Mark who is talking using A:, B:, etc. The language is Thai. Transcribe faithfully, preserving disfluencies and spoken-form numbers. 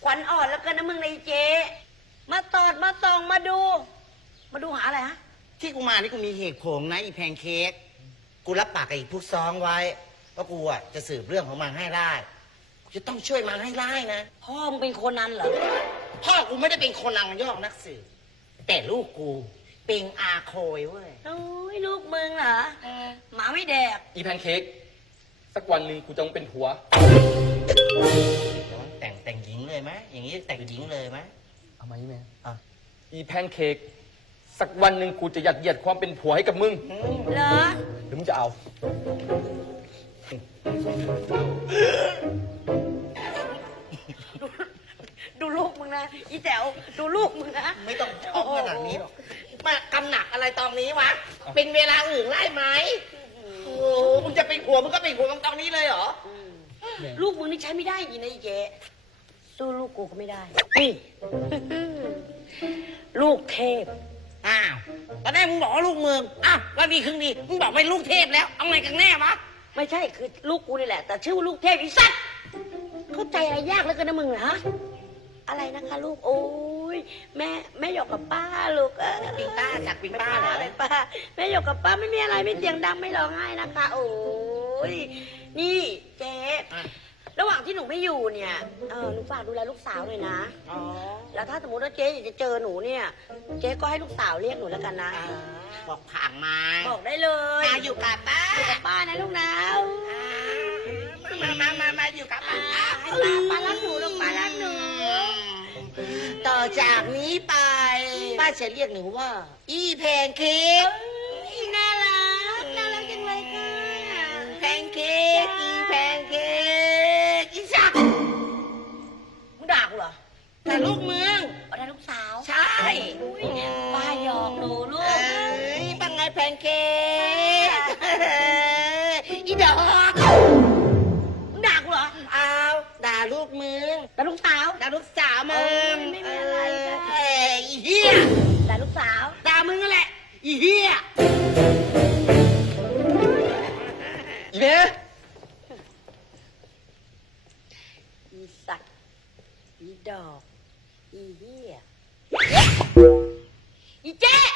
A: ขวัญอ่อนแล้วกันนะมึงในเจ๊มาตอดมาส่องมาดู มาดูหาอะไรฮะ
B: ที่กูมานี่กูมีเหตุผลนะอีแพนเค้กกูรับปากกับอีกผู้ซ้องไว้ว่ากูอ่ะจะสืบเรื่องของมันให้ได้กูจะต้องช่วยมันให้ได้นะ
A: พ่อมึงเป็นคนนั้นเหรอ
B: พ่อกูไม่ได้เป็นคนนังยอกนักสืบแต่ลูกกูเป็นอาโคยเว้ย
A: โอ้ยลูกมึงเหรอหมาไม่แดก
C: อีแพนเค้กสักวันหนึ่งกูจะเป็นผัว
B: แต่งแต่งหญิงเลยไหมอย่างนี้แต่งหญิงเลยไหม
C: เอาไหมแม่อ่ะอีแพนเค้กสักวันหนึ่งกูจะยัดเยียดความเป็นผัวให้กับมึง
A: เหรอ
C: หรือมึงจะเอา
A: ดูลูกมึงนะอีแจ๋วดูลูกมึงนะ
B: ไม่ต้องชอบขนาดนี้หรอกมากำหนักอะไรตอนนี้วะเป็นเวลาอื่นไล่ไหมโอ้มึงจะเป็นผัวมึงก็เป็นผัวมึงตอนนี้เลยเหรอ
A: ลูกมึงนี่ใช้ไม่ได้ยินนะเจ๊สู้ลูกกูก็ไม่ได้นี่ลูกเทพ
B: อ้าวตอนแรกมึงบอกว่าลูกมึงอ้าววันนี้ครึ่งนี้มึงบอกเป็นลูกเทพแล้วเอาไงกันแน่วะ
A: ไม่ใช่คือลูกกูนี่แหละแต่ชื่อว่าลูกเทพอีสัตว์เข้าใจอะไรยากแล้วกันนะมึงเหรอฮะอะไรนะคะลูกโอ้ยแม่แม่หยกกับป้าลูกเออ
B: ปิงป้าจากปิงป้าเหรอ
A: เลยป้าแม่หยกกับป้าไม่มีอะไรไม่เสียงดังไม่ร้องไห้นะคะโอ้ยนี่เจ๊ระหว่างที่หนูไม่อยู่เนี่ยเออหนูฝากดูแลลูกสาวหน่อยนะอ๋อแล้วถ้าสมมติว่าเจ๊อยากจะเจอหนูเนี่ยเจ๊ก็ให้ลูกสาวเรียกหนูแล้วกันนะ
B: บอกผ่างมา
A: บอกได้เลย
B: มาอยู่กับป้า
A: อยู่กับป้านะลูกนะ
B: มามามามาอยู่กับป้า
A: ป้าป้ารักหนูลูกป้ารักหนู
B: ต่อจากนี้ไปป้าจะเรียกหนูว่าอีแพนเค้ก
A: น่ารักน่ารักจังเลยค่ะ
B: แพนเค้กอีแพนเค้กอีสัก
A: มึงด่ากูเหรอ
B: แต่ลูกเมือง
A: แต่ลูกสาว
B: ใช่
A: ป้าหยอกหนูลูก
B: ปังไงแพนเค้กอีดอก
A: มึงด่ากูเหรอ
B: อ้าวด่าลูกมึง
A: ด่าลูกสาว
B: ด่าลูกสาวมึง
A: ไม่มีอะไรค่ะ
B: อีเหี้ย
A: ด่าลูกสาว
B: ด่ามึงนั่นแหละอีเหี้ย
C: อีเน่
A: อีสัตว์อีดอกอีเหี้ยอีเจ๊